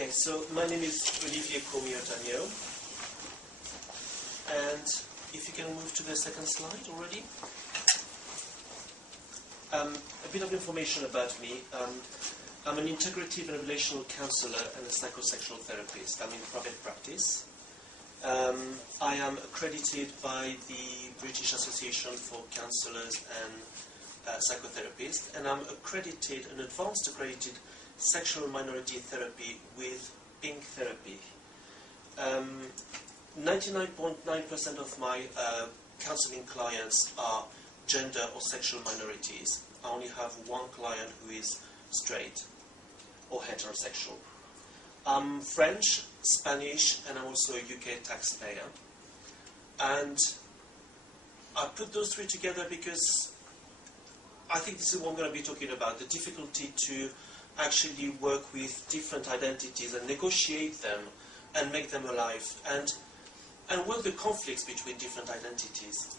Okay, so my name is Olivier Cormier-Otaño, and if you can move to the second slide already. A bit of information about me. I'm an integrative and relational counselor and a psychosexual therapist. I'm in private practice. I am accredited by the British Association for Counsellors and Psychotherapists, and I'm accredited, an advanced accredited sexual minority therapy with pink therapy. 99.9% of my counseling clients are gender or sexual minorities. I only have one client who is straight or heterosexual. I'm French, Spanish, and I'm also a UK taxpayer. And I put those three together because I think this is what I'm going to be talking about, the difficulty to actually work with different identities and negotiate them and make them alive, and work the conflicts between different identities.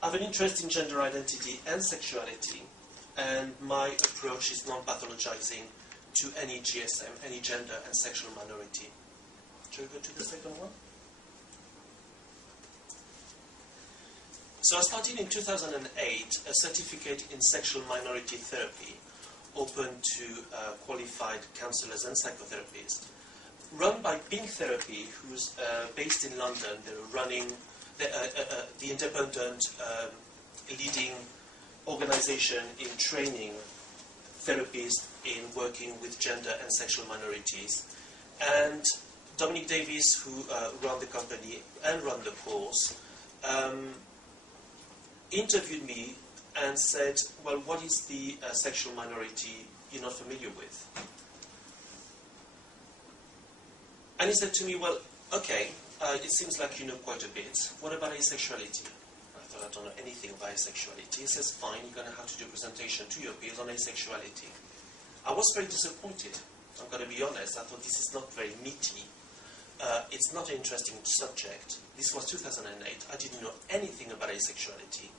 I have an interest in gender identity and sexuality, and my approach is non-pathologizing to any GSM, any gender and sexual minority. Shall we go to the second one? So I started in 2008 a certificate in sexual minority therapy, open to qualified counselors and psychotherapists, run by Pink Therapy, who's based in London. They're running the independent leading organization in training therapists in working with gender and sexual minorities. And Dominic Davis, who run the company and run the course, interviewed me and said, well, what is the sexual minority you're not familiar with? And he said to me, well, okay, it seems like you know quite a bit. What about asexuality? I thought, I don't know anything about asexuality. He says, fine, you're going to have to do a presentation to your peers on asexuality. I was very disappointed. I'm going to be honest. I thought this is not very meaty. It's not an interesting subject. This was 2008. I didn't know anything about asexuality.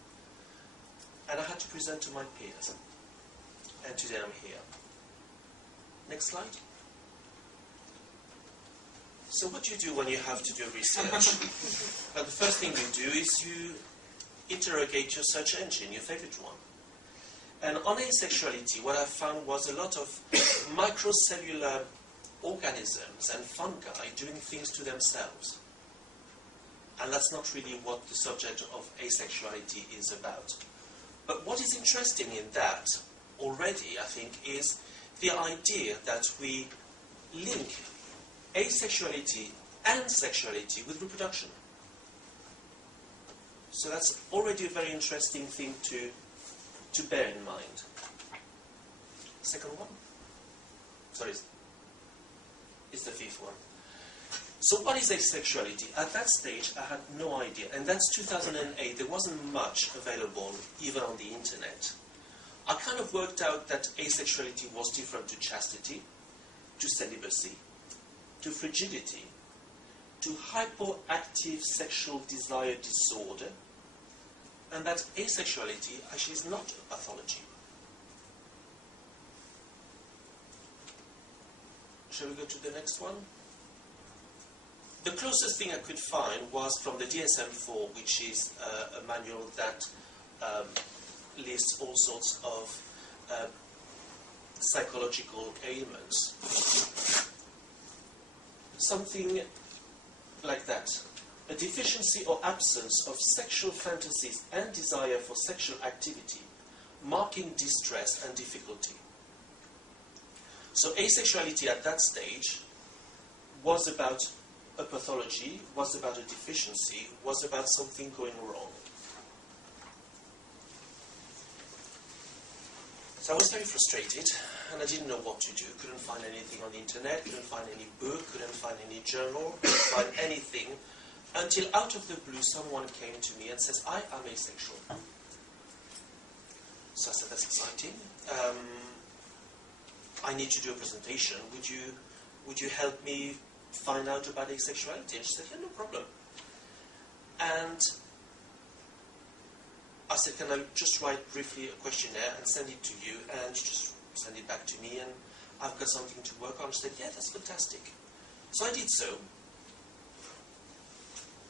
And I had to present to my peers. And today I'm here. Next slide. So what do you do when you have to do research? Well, the first thing you do is you interrogate your search engine, your favorite one. And on asexuality, what I found was a lot of microcellular organisms and fungi doing things to themselves. And that's not really what the subject of asexuality is about. But what is interesting in that already, I think, is the idea that we link asexuality and sexuality with reproduction. So that's already a very interesting thing to bear in mind. Second one? Sorry, it's the fifth one. So what is asexuality? At that stage, I had no idea. And that's 2008. There wasn't much available, even on the internet. I kind of worked out that asexuality was different to chastity, to celibacy, to frigidity, to hypoactive sexual desire disorder, and that asexuality actually is not a pathology. Shall we go to the next one? The closest thing I could find was from the DSM-4, which is a manual that lists all sorts of psychological ailments. Something like that. A deficiency or absence of sexual fantasies and desire for sexual activity, marking distress and difficulty. So asexuality at that stage was about a pathology, was about a deficiency, was about something going wrong. So I was very frustrated, and I didn't know what to do. Couldn't find anything on the internet, couldn't find any book, couldn't find any journal, couldn't find anything, until out of the blue someone came to me and says, I am asexual. So I said, that's exciting. I need to do a presentation. Would you help me find out about asexuality? And she said, yeah, no problem. And I said, can I just write briefly a questionnaire and send it to you, and just send it back to me, and I've got something to work on. She said, yeah, that's fantastic. So I did so.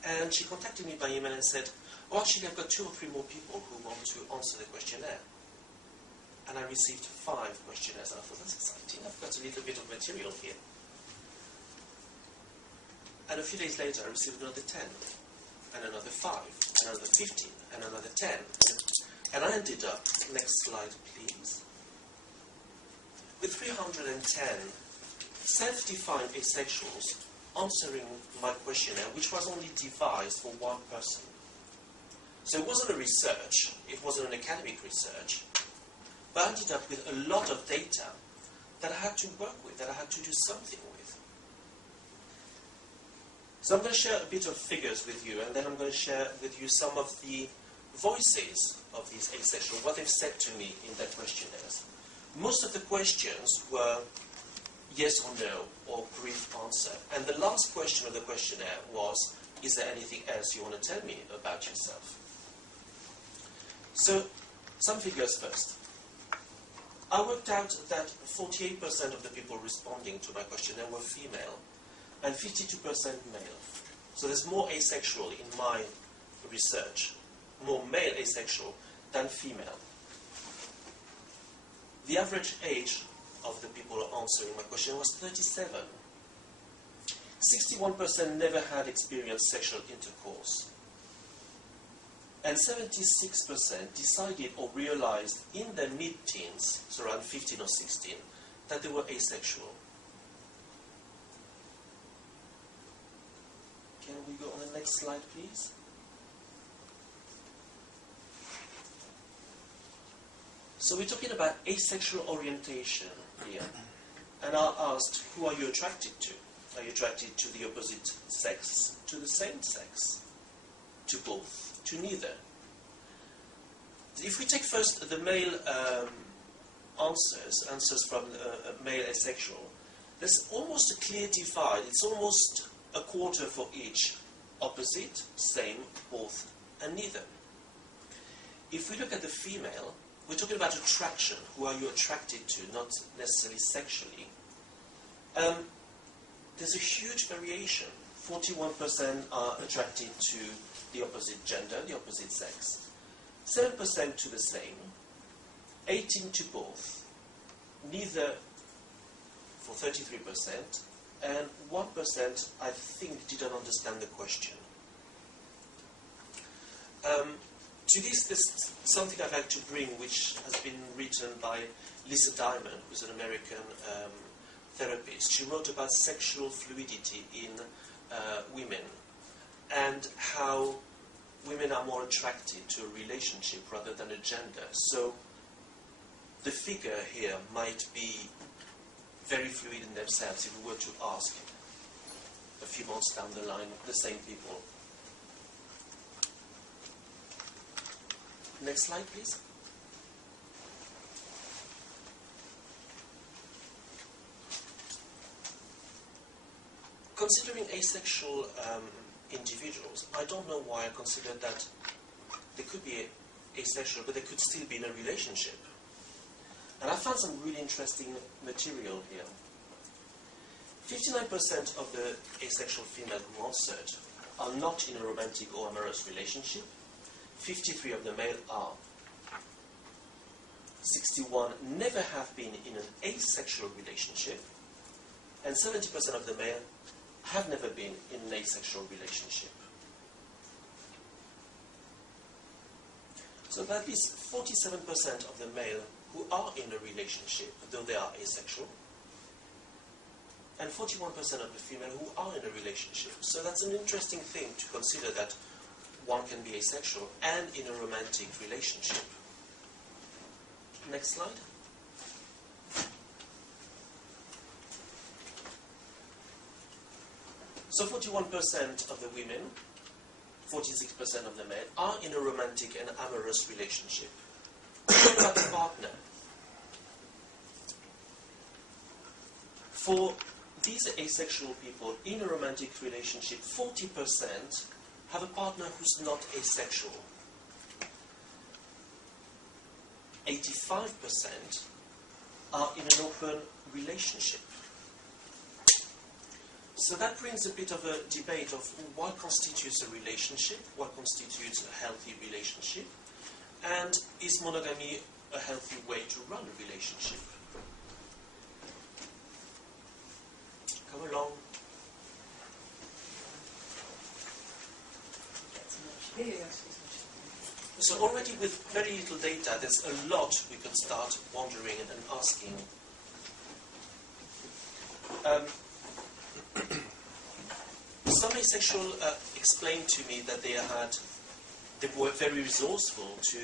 And she contacted me by email and said, oh, actually, I've got 2 or 3 more people who want to answer the questionnaire. And I received 5 questionnaires, and I thought, that's exciting. I've got a little bit of material here. And a few days later, I received another 10, and another 5, another 15, and another 10. And I ended up, next slide, please, with 310 self-defined asexuals answering my questionnaire, which was only devised for 1 person. So it wasn't a research, it wasn't an academic research, but I ended up with a lot of data that I had to work with, that I had to do something with. So I'm going to share a bit of figures with you, and then I'm going to share with you some of the voices of these asexuals, what they've said to me in their questionnaires. Most of the questions were yes or no, or brief answer. And the last question of the questionnaire was, is there anything else you want to tell me about yourself? So, some figures first. I worked out that 48% of the people responding to my questionnaire were female, and 52% male. So there's more asexual in my research, more male asexual than female. The average age of the people answering my question was 37. 61% never had experienced sexual intercourse. And 76% decided or realized in their mid-teens, so around 15 or 16, that they were asexual. Can we go on the next slide, please? So we're talking about asexual orientation here. And I asked, who are you attracted to? Are you attracted to the opposite sex, to the same sex, to both, to neither? If we take first the male answers from a male asexual, there's almost a clear divide. It's almost a quarter for each. Opposite, same, both, and neither. If we look at the female, we're talking about attraction. Who are you attracted to, not necessarily sexually. There's a huge variation. 41% are attracted to the opposite gender, the opposite sex. 7% to the same. 18% to both. Neither for 33%. And 1%, I think, didn't understand the question. To this, there's something I'd like to bring, which has been written by Lisa Diamond, who's an American therapist. She wrote about sexual fluidity in women and how women are more attracted to a relationship rather than a gender. So the figure here might be very fluid in themselves if we were to ask a few months down the line the same people. Next slide, please. Considering asexual individuals, I don't know why I considered that they could be asexual, but they could still be in a relationship. And I found some really interesting material here. 59% of the asexual female who answered are not in a romantic or amorous relationship. 53 of the male are. 61 never have been in an asexual relationship. And 70% of the male have never been in an asexual relationship. So that is 47% of the male who are in a relationship, though they are asexual, and 41% of the female who are in a relationship. So that's an interesting thing to consider, that one can be asexual and in a romantic relationship. Next slide. So 41% of the women, 46% of the men are in a romantic and amorous relationship. What about the partner? For these asexual people in a romantic relationship, 40% have a partner who's not asexual. 85% are in an open relationship. So that brings a bit of a debate of what constitutes a relationship, what constitutes a healthy relationship, and is monogamy a healthy way to run a relationship? Come along. So already with very little data, there's a lot we could start wondering and asking. Some asexual explained to me that they were very resourceful to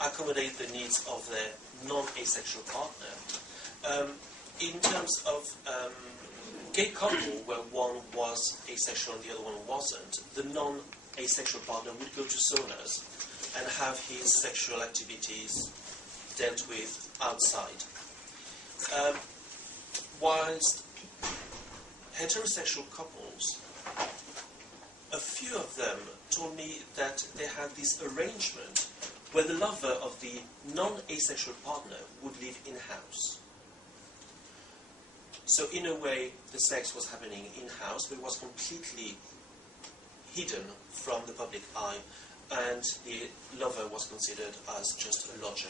accommodate the needs of their non-asexual partner. In terms of gay couple, where one was asexual and the other one wasn't, the non-asexual partner would go to saunas and have his sexual activities dealt with outside. Whilst heterosexual couples, a few of them told me that they had this arrangement where the lover of the non-asexual partner would live in-house. So in a way, the sex was happening in-house, but it was completely hidden from the public eye, and the lover was considered as just a lodger.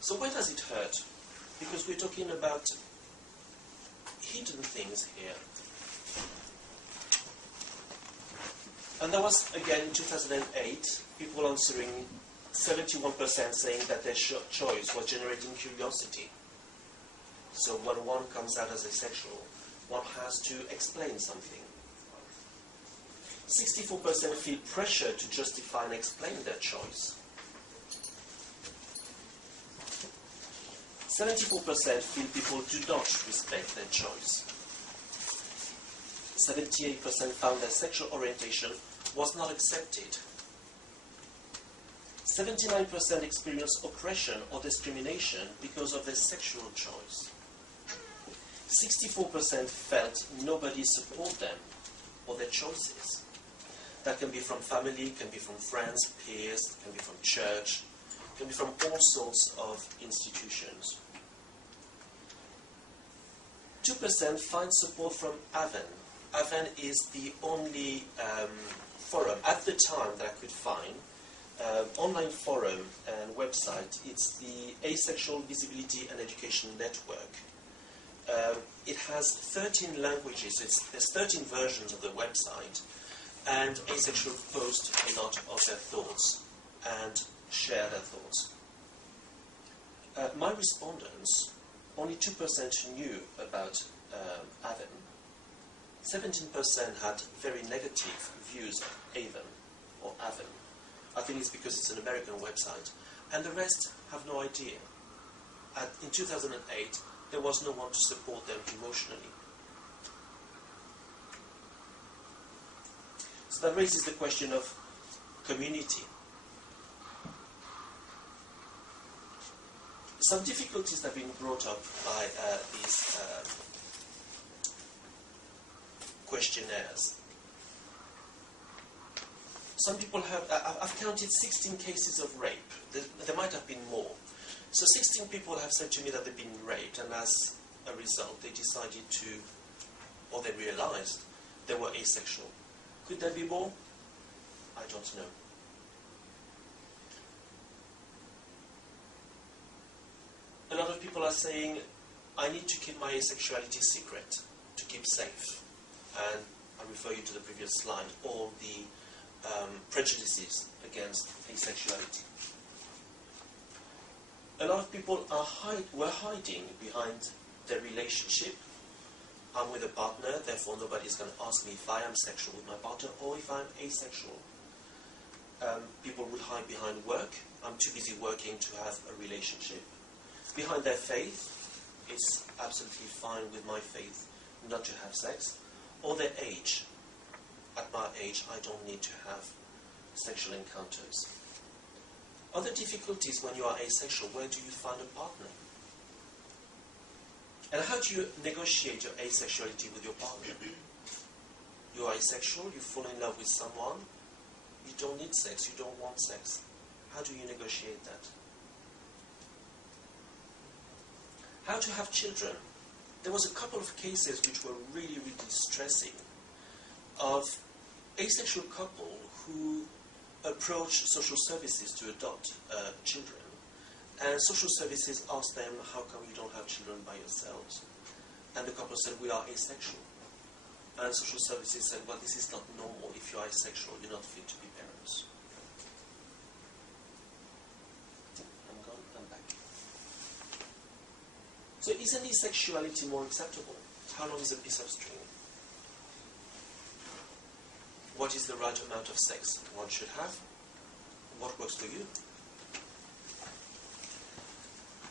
So where does it hurt? Because we're talking about hidden things here. And that was, again, in 2008, people answering 71% saying that their choice was generating curiosity. So when one comes out as asexual, one has to explain something. 64% feel pressure to justify and explain their choice. 74% feel people do not respect their choice. 78% found their sexual orientation was not accepted. 79% experienced oppression or discrimination because of their sexual choice. 64% felt nobody supported them or their choices. That can be from family, can be from friends, peers, can be from church, can be from all sorts of institutions. 2% find support from AVEN. AVEN is the only forum at the time that I could find, online forum and website. It's the Asexual Visibility and Education Network. It has 13 languages. There's 13 versions of the website, and asexual post a lot of their thoughts and share their thoughts. My respondents, only 2% knew about AVEN. 17% had very negative views of AVEN or AVEN. I think it's because it's an American website. And the rest have no idea. In 2008, there was no one to support them emotionally. So that raises the question of community. Some difficulties have been brought up by these questionnaires. Some people have, I've counted 16 cases of rape. There might have been more. So 16 people have said to me that they've been raped, and as a result they decided to, or they realized they were asexual. Could there be more? I don't know. A lot of people are saying, I need to keep my asexuality secret, to keep safe. And I refer you to the previous slide, all the prejudices against asexuality. A lot of people were hiding behind their relationship. I'm with a partner, therefore nobody's going to ask me if I am sexual with my partner or if I'm asexual. People would hide behind work. I'm too busy working to have a relationship. Behind their faith, it's absolutely fine with my faith not to have sex. Or their age. At my age, I don't need to have sexual encounters. Other difficulties when you are asexual, where do you find a partner? And how do you negotiate your asexuality with your partner? You are asexual, you fall in love with someone, you don't need sex, you don't want sex. How do you negotiate that? How to have children? There was a couple of cases which were really, really distressing of asexual couple who approached social services to adopt children. And social services asked them, how come you don't have children by yourselves? And the couple said, we are asexual. And social services said, well, this is not normal. If you are asexual, you're not fit to be parents. I'm gone, I'm back. So isn't asexuality more acceptable? How long is a piece of string? What is the right amount of sex one should have? What works for you?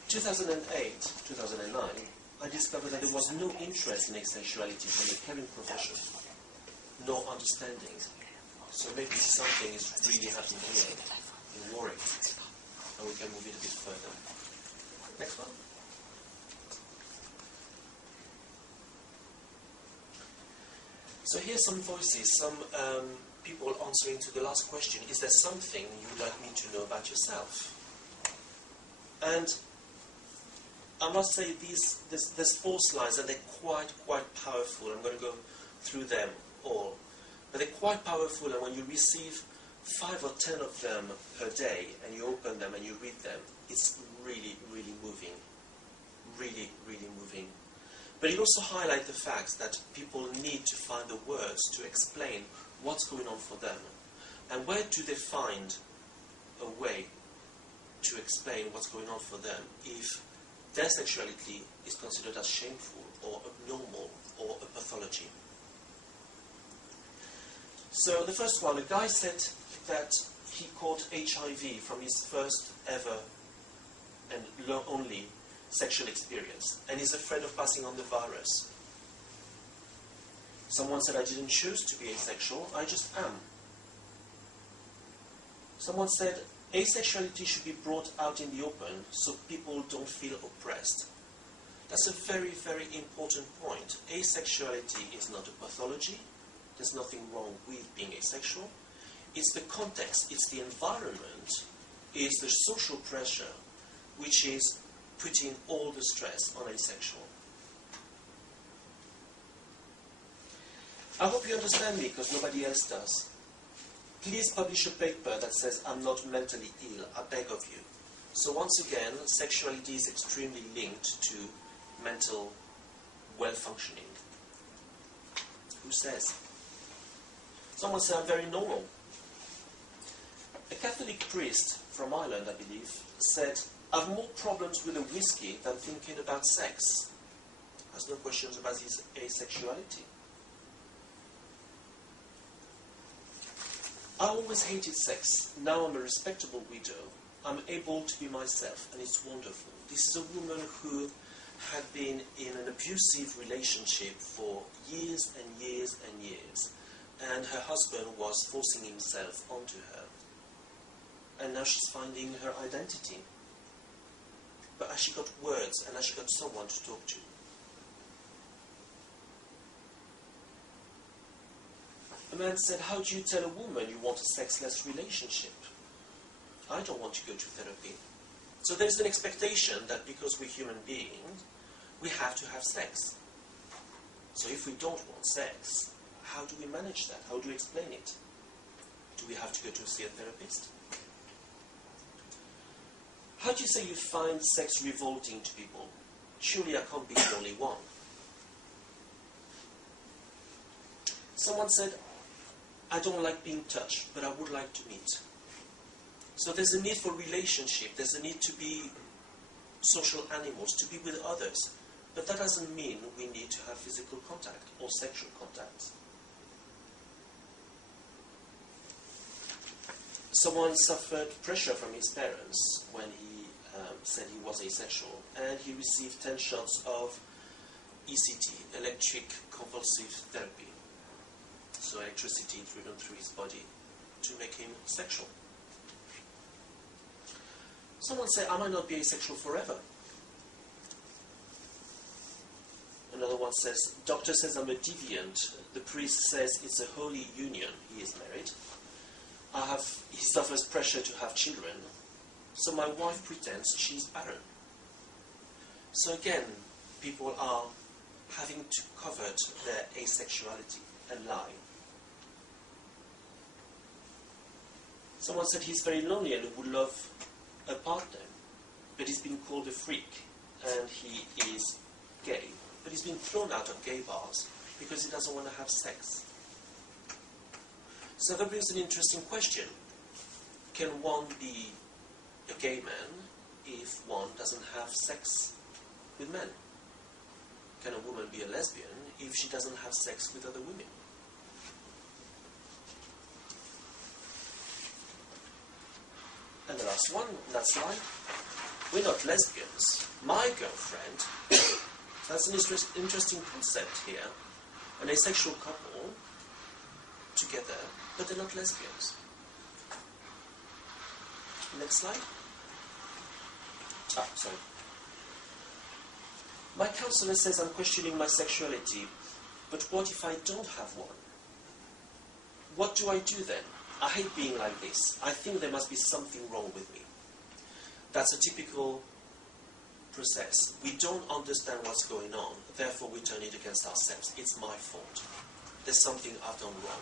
2008, 2009, I discovered that there was no interest in asexuality from the caring profession, no understanding. So maybe something is really happening here in Warwick, and we can move it a bit further. Next one. So here's some voices, some people answering to the last question. Is there something you would like me to know about yourself? And I must say, there's 4 slides, and they're quite powerful. I'm going to go through them all. But they're quite powerful, and when you receive 5 or 10 of them per day, and you open them and you read them, it's really, really moving. Really, really moving. But it also highlights the fact that people need to find the words to explain what's going on for them. And where do they find a way to explain what's going on for them if their sexuality is considered as shameful or abnormal or a pathology? So the first one, a guy said that he caught HIV from his first ever and only sexual experience, and is afraid of passing on the virus. Someone said, I didn't choose to be asexual, I just am. Someone said, asexuality should be brought out in the open so people don't feel oppressed. That's a very, very important point. Asexuality is not a pathology. There's nothing wrong with being asexual. It's the context, it's the environment, it's the social pressure which is putting all the stress on asexual. I hope you understand me, because nobody else does. Please publish a paper that says I'm not mentally ill, I beg of you. So once again, sexuality is extremely linked to mental well-functioning. Who says? Someone said I'm very normal. A Catholic priest from Ireland, I believe, said, I have more problems with a whiskey than thinking about sex. Has no questions about his asexuality. I always hated sex. Now I'm a respectable widow. I'm able to be myself, and it's wonderful. This is a woman who had been in an abusive relationship for years and years and years, and her husband was forcing himself onto her. And now she's finding her identity. But as she got words, and as she got someone to talk to. A man said, how do you tell a woman you want a sexless relationship? I don't want to go to therapy. So there's an expectation that because we're human beings, we have to have sex. So if we don't want sex, how do we manage that? How do we explain it? Do we have to go to see a therapist? How do you say you find sex revolting to people? Surely I can't be the only one. Someone said, I don't like being touched, but I would like to meet. So there's a need for relationship. There's a need to be social animals, to be with others. But that doesn't mean we need to have physical contact or sexual contact. Someone suffered pressure from his parents when he said he was asexual, and he received 10 shots of ECT, electric convulsive therapy. So electricity driven through his body to make him sexual. Someone said, I might not be asexual forever. Another one says, doctor says I'm a deviant. The priest says it's a holy union. He is married. He suffers pressure to have children. So my wife pretends she's barren. So again, people are having to cover their asexuality and lie. Someone said he's very lonely and would love a partner, but he's been called a freak and he is gay. But he's been thrown out of gay bars because he doesn't want to have sex. So that brings an interesting question. Can one be a gay man if one doesn't have sex with men? Can a woman be a lesbian if she doesn't have sex with other women? And the last one, that slide. We're not lesbians. My girlfriend, that's an interesting concept here. An asexual couple together, but they're not lesbians. Next slide. Sorry. My counselor says I'm questioning my sexuality, but what if I don't have one? What do I do then? I hate being like this. I think there must be something wrong with me. That's a typical process. We don't understand what's going on, therefore we turn it against ourselves. It's my fault. There's something I've done wrong.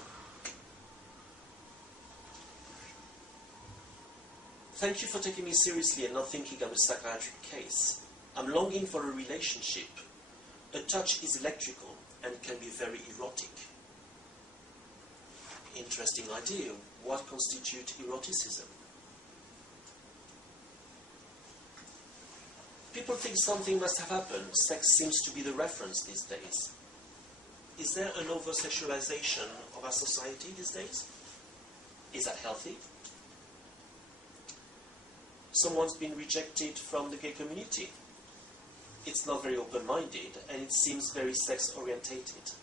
Thank you for taking me seriously and not thinking I'm a psychiatric case. I'm longing for a relationship. A touch is electrical and can be very erotic. Interesting idea. What constitutes eroticism? People think something must have happened. Sex seems to be the reference these days. Is there an over-sexualization of our society these days? Is that healthy? Someone's been rejected from the gay community. It's not very open-minded and it seems very sex-orientated.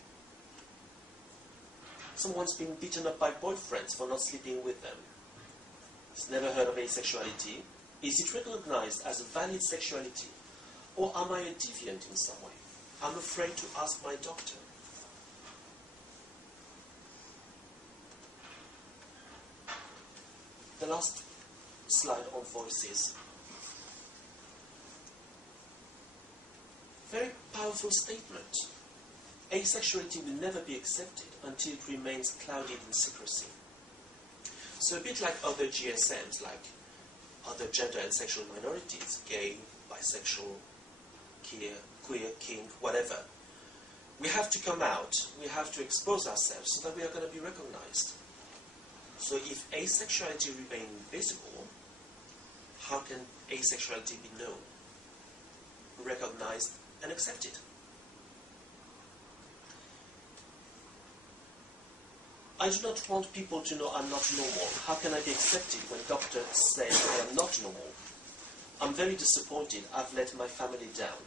Someone's been beaten up by boyfriends for not sleeping with them. He's never heard of asexuality. Is it recognized as a valid sexuality? Or am I a deviant in some way? I'm afraid to ask my doctor. The last slide on voices. Very powerful statement. Asexuality will never be accepted until it remains clouded in secrecy. So a bit like other GSMs, like other gender and sexual minorities, gay, bisexual, queer, kink, whatever, we have to come out, we have to expose ourselves so that we are going to be recognized. So if asexuality remains invisible, how can asexuality be known, recognized, and accepted? I do not want people to know I'm not normal. How can I be accepted when doctors say I am not normal? I'm very disappointed. I've let my family down.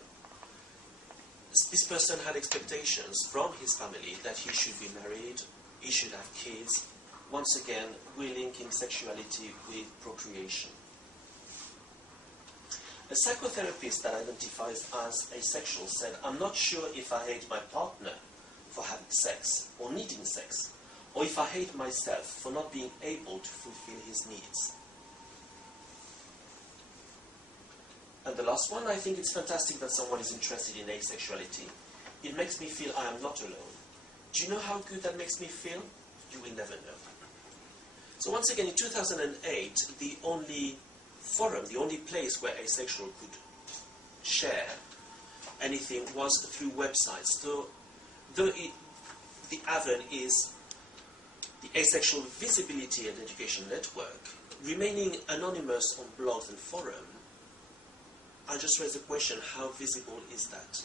This person had expectations from his family that he should be married, he should have kids. Once again, we're linking sexuality with procreation. A psychotherapist that identifies as asexual said, I'm not sure if I hate my partner for having sex or needing sex, or if I hate myself for not being able to fulfill his needs. And the last one, I think it's fantastic that someone is interested in asexuality. It makes me feel I am not alone. Do you know how good that makes me feel? You will never know. So once again, in 2008, the only forum, the only place where asexual could share anything was through websites. So, the AVEN is the Asexual Visibility and Education Network, remaining anonymous on blogs and forums. I just raise the question, how visible is that?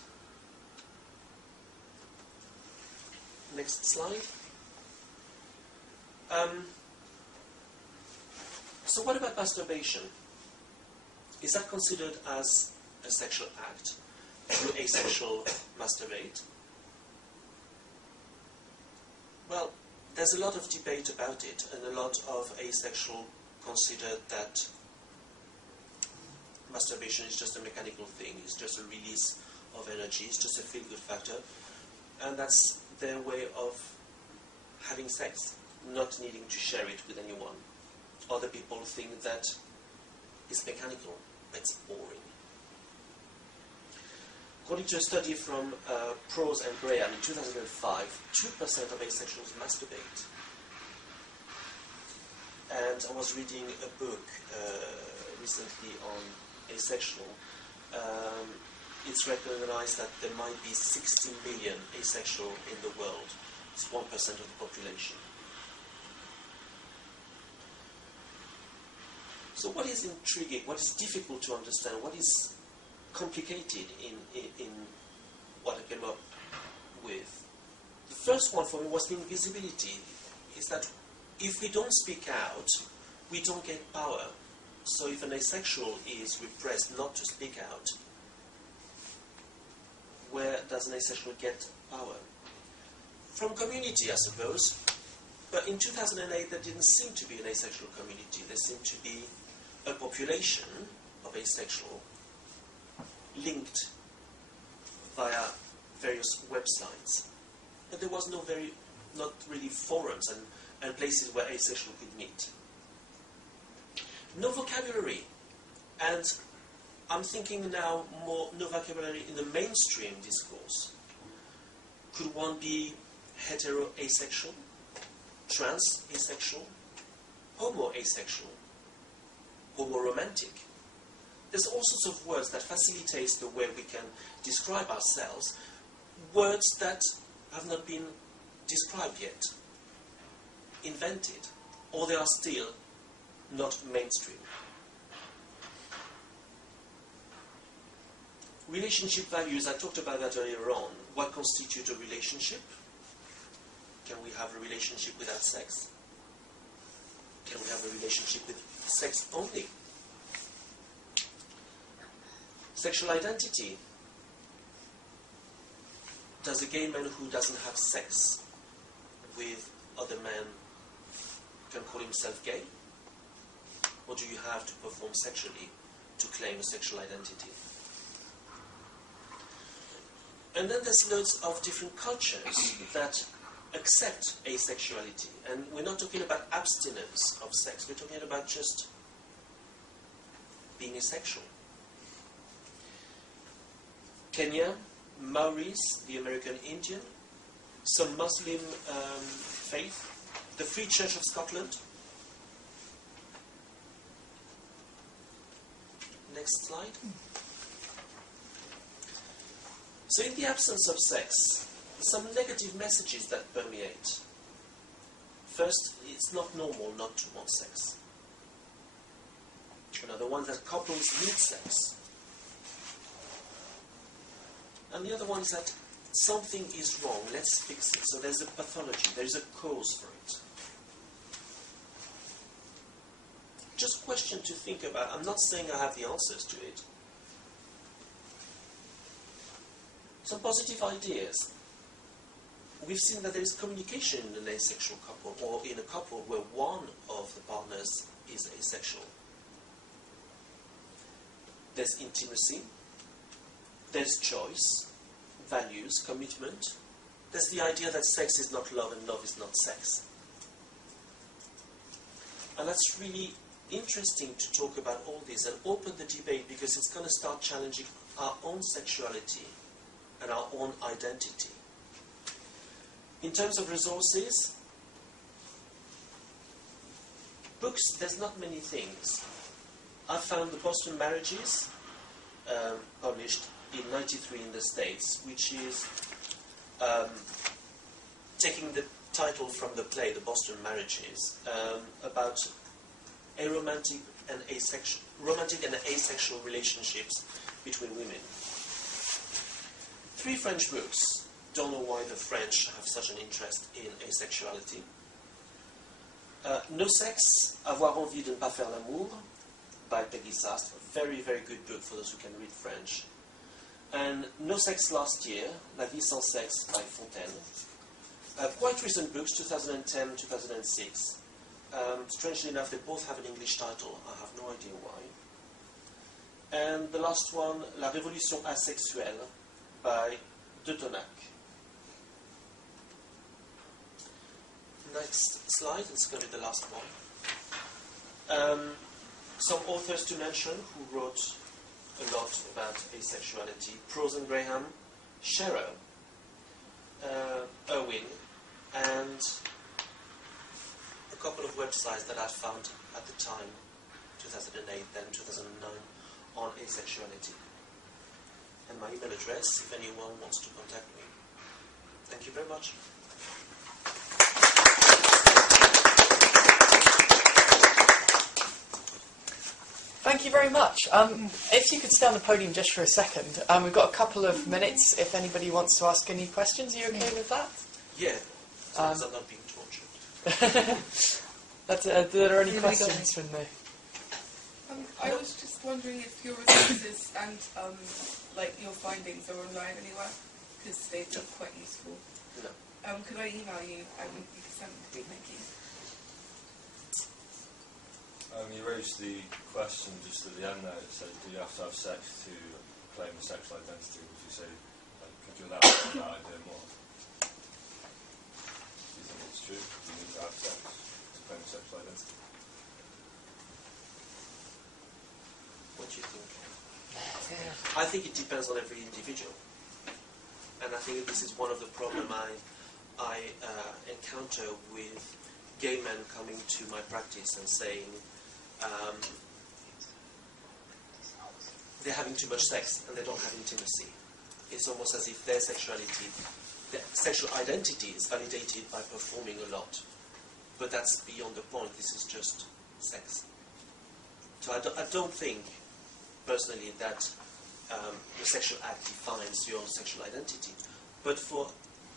Next slide. So what about masturbation? Is that considered as a sexual act? Do asexual masturbate? Well, there's a lot of debate about it, and a lot of asexual consider that masturbation is just a mechanical thing, it's just a release of energy, it's just a feel-good factor, and that's their way of having sex, not needing to share it with anyone. Other people think that It's mechanical, but it's boring. According to a study from Prose and Graham in 2005, 2% of asexuals masturbate. And I was reading a book recently on asexual. It's recognized that there might be 60 million asexual in the world. It's 1% of the population. So what is intriguing, what is difficult to understand, what is complicated in what I came up with? The first one for me was the invisibility. Is that if we don't speak out, we don't get power. So if an asexual is repressed not to speak out, where does an asexual get power? From community, I suppose. But in 2008, there didn't seem to be an asexual community. There seemed to be a population of asexual linked via various websites. But there was not really forums and places where asexual could meet. No vocabulary. And I'm thinking now more no vocabulary in the mainstream discourse. Could one be hetero-asexual, trans-asexual, homo-asexual, homo-romantic? There's all sorts of words that facilitate the way we can describe ourselves, words that have not been described yet, invented, or they are still not mainstream. Relationship values, I talked about that earlier on. What constitutes a relationship? Can we have a relationship without sex? Can we have a relationship with sex only? Sexual identity. Does a gay man who doesn't have sex with other men can call himself gay? Or do you have to perform sexually to claim a sexual identity? And then there's loads of different cultures that accept asexuality. And we're not talking about abstinence of sex, we're talking about just being asexual. Kenya, Maoris, the American Indian, some Muslim faith, the Free Church of Scotland. Next slide. So in the absence of sex, some negative messages that permeate. First, it's not normal not to want sex. Another one, that couples need sex. And the other one is that something is wrong, let's fix it. So there's a pathology, there's a cause for it. Just a question to think about. I'm not saying I have the answers to it. Some positive ideas. We've seen that there is communication in an asexual couple, or in a couple where one of the partners is asexual. There's intimacy, there's choice, values, commitment. There's the idea that sex is not love and love is not sex. And that's really interesting to talk about all this and open the debate, because it's going to start challenging our own sexuality and our own identity. In terms of resources, books, there's not many things. I found the Boston Marriages, published in '93 in the States, which is taking the title from the play, The Boston Marriages, about romantic and asexual relationships between women. 3 French books. Don't know why the French have such an interest in asexuality. No Sex, Avoir envie de ne pas faire l'amour, by Peggy Sastre. Very, very good book for those who can read French. And No Sex Last Year, La vie sans sexe, by Fontaine. Quite recent books, 2010, 2006. Strangely enough, they both have an English title. I have no idea why. And the last one, La Révolution Asexuelle, by de Tonac. Next slide, it's going to be the last one. Some authors to mention who wrote a lot about asexuality: Prose and Graham, Scherer, Irwin, and a couple of websites that I found at the time, 2008, then 2009, on asexuality. And my email address, if anyone wants to contact me. Thank you very much. Thank you very much. If you could stay on the podium just for a second. We've got a couple of minutes if anybody wants to ask any questions. Are you okay with that? Yeah, as long as I'm not being tortured. Are there any questions from me? I was just wondering if your resources and like your findings are online anywhere, because they'd be quite useful. No. Could I email you and you could send them to me? Thank you. You raised the question just at the end there. It said, do you have to have sex to claim a sexual identity? Would you say, like, could you elaborate on that idea more? Do you think it's true? Do you need to have sex to claim a sexual identity? What do you think? I think it depends on every individual. And I think this is one of the problems I encounter with gay men coming to my practice and saying they're having too much sex and they don't have intimacy. It's almost as if their sexuality, their sexual identity is validated by performing a lot. But that's beyond the point. This is just sex. So I don't think, personally, that the sexual act defines your sexual identity. But for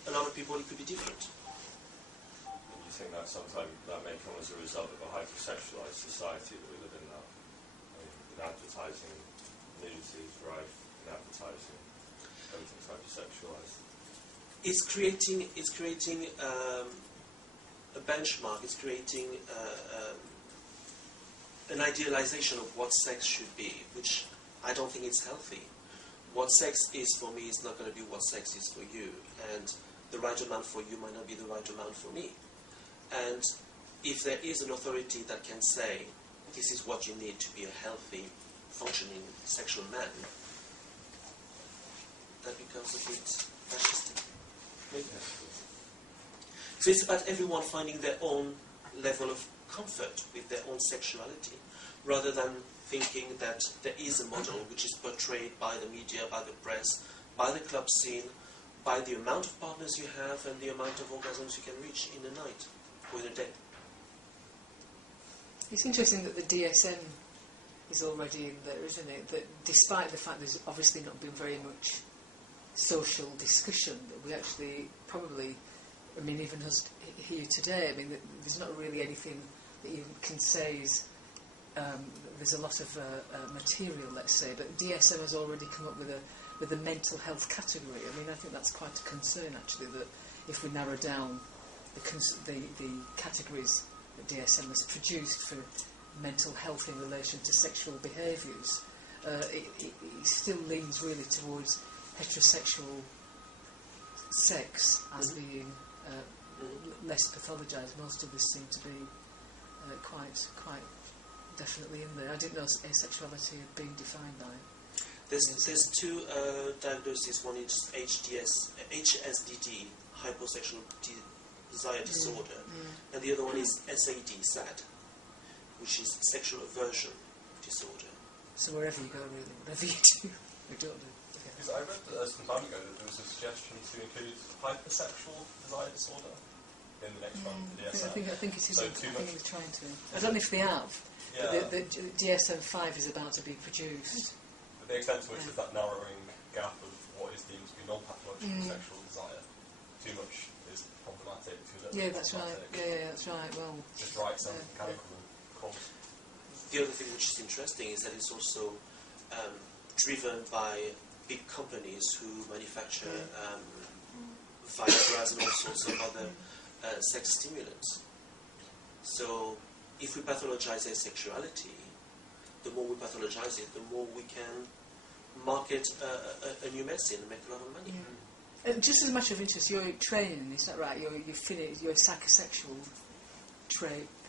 a lot of people, it could be different. You think that sometimes that may come as a result of a hypersexualized society that we live in now? I mean, in advertising, nudity is rife, in advertising, everything's hypersexualized. It's creating a benchmark. It's creating an idealization of what sex should be, which I don't think it's healthy. What sex is for me is not going to be what sex is for you, and the right amount for you might not be the right amount for me. And if there is an authority that can say, this is what you need to be a healthy, functioning sexual man, that becomes a bit fascistic. Maybe. So it's about everyone finding their own level of comfort with their own sexuality, rather than thinking that there is a model which is portrayed by the media, by the press, by the club scene, by the amount of partners you have and the amount of orgasms you can reach in a night or in a day. It's interesting that the DSM is already in there, isn't it? That despite the fact there's obviously not been very much social discussion, that we actually probably, I mean, even us here today, I mean, there's not really anything that you can say is, there's a lot of material, let's say, but DSM has already come up with a mental health category. I mean, I think that's quite a concern, actually, that if we narrow down the categories that DSM has produced for mental health in relation to sexual behaviours, it still leans really towards heterosexual sex as being less pathologised. Most of this seem to be quite definitely in there. I didn't know asexuality had been defined by it. There's two diagnoses. One is HSDD, hyposexual desire disorder, and the other one is SAD, which is sexual aversion disorder. So wherever you go, really, whatever you do, we don't do. Because I read some time ago that there was a suggestion to include hypersexual desire disorder in the next one, the DSM. I think it is. So I think he was trying to. I don't know if they have. Yeah. But the DSM-5 is about to be produced. But the extent to which there's that narrowing gap of what is deemed to be non-pathological sexual desire, too much is problematic. Yeah, that's right. Yeah, that's right. Well, just write some mechanical course. The other thing which is interesting is that it's also driven by big companies who manufacture Viagra and all sorts of other sex stimulants. So if we pathologize asexuality, the more we pathologize it, the more we can market a new medicine and make a lot of money. Just as a matter of interest, you're training, is that right? You're a psychosexual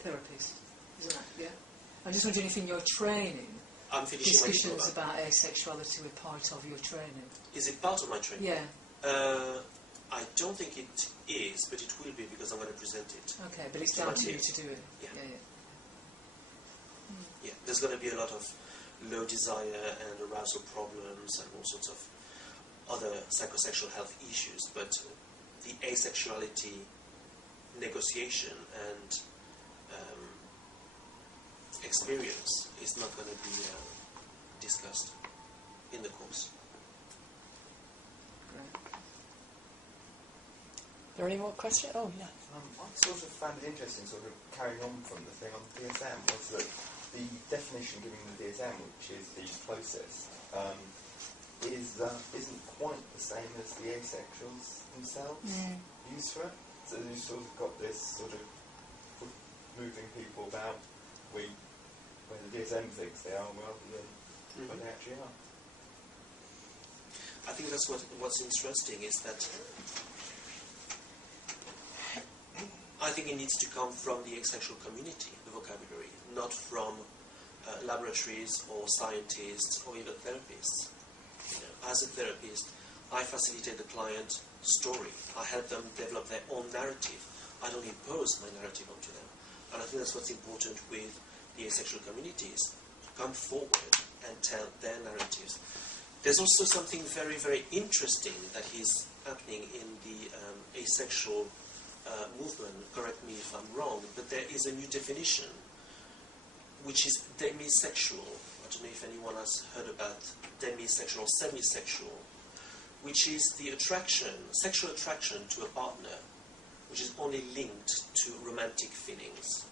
therapist, isn't that? Yeah. I'm just wondering if in your training, I'm finishing my discussions diploma. about asexuality were part of your training. Is it part of my training? Yeah. I don't think it is, but it will be because I'm going to present it. Okay, but it's So down it to you is. to do it. Yeah. Yeah. Yeah, there's going to be a lot of low desire and arousal problems and all sorts of other psychosexual health issues, but the asexuality negotiation and experience is not going to be discussed in the course. Are there any more questions? Oh, yeah. I sort of found it interesting, sort of carrying on from the thing on DSM, was that the definition given in the DSM, which is the closest, isn't quite the same as the asexuals themselves use for it. So you've sort of got this sort of moving people about where the DSM thinks they are rather than what they actually are. I think that's what's interesting is that I think it needs to come from the asexual community, the vocabulary, not from laboratories or scientists or even therapists. You know, as a therapist, I facilitate the client story. I help them develop their own narrative. I don't impose my narrative onto them. And I think that's what's important with the asexual communities, to come forward and tell their narratives. There's also something very, very interesting that is happening in the asexual movement. Correct me if I'm wrong, but there is a new definition, which is demisexual. I don't know if anyone has heard about demisexual or semisexual, which is the attraction, sexual attraction to a partner, which is only linked to romantic feelings.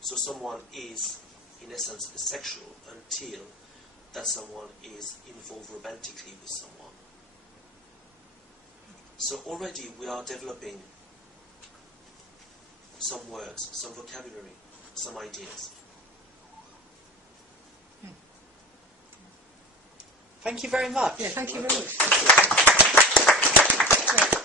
So someone is, in essence, asexual until that someone is involved romantically with someone. So already we are developing some words, some vocabulary, some ideas. Thank you very much. Yeah, thank you very much. Right.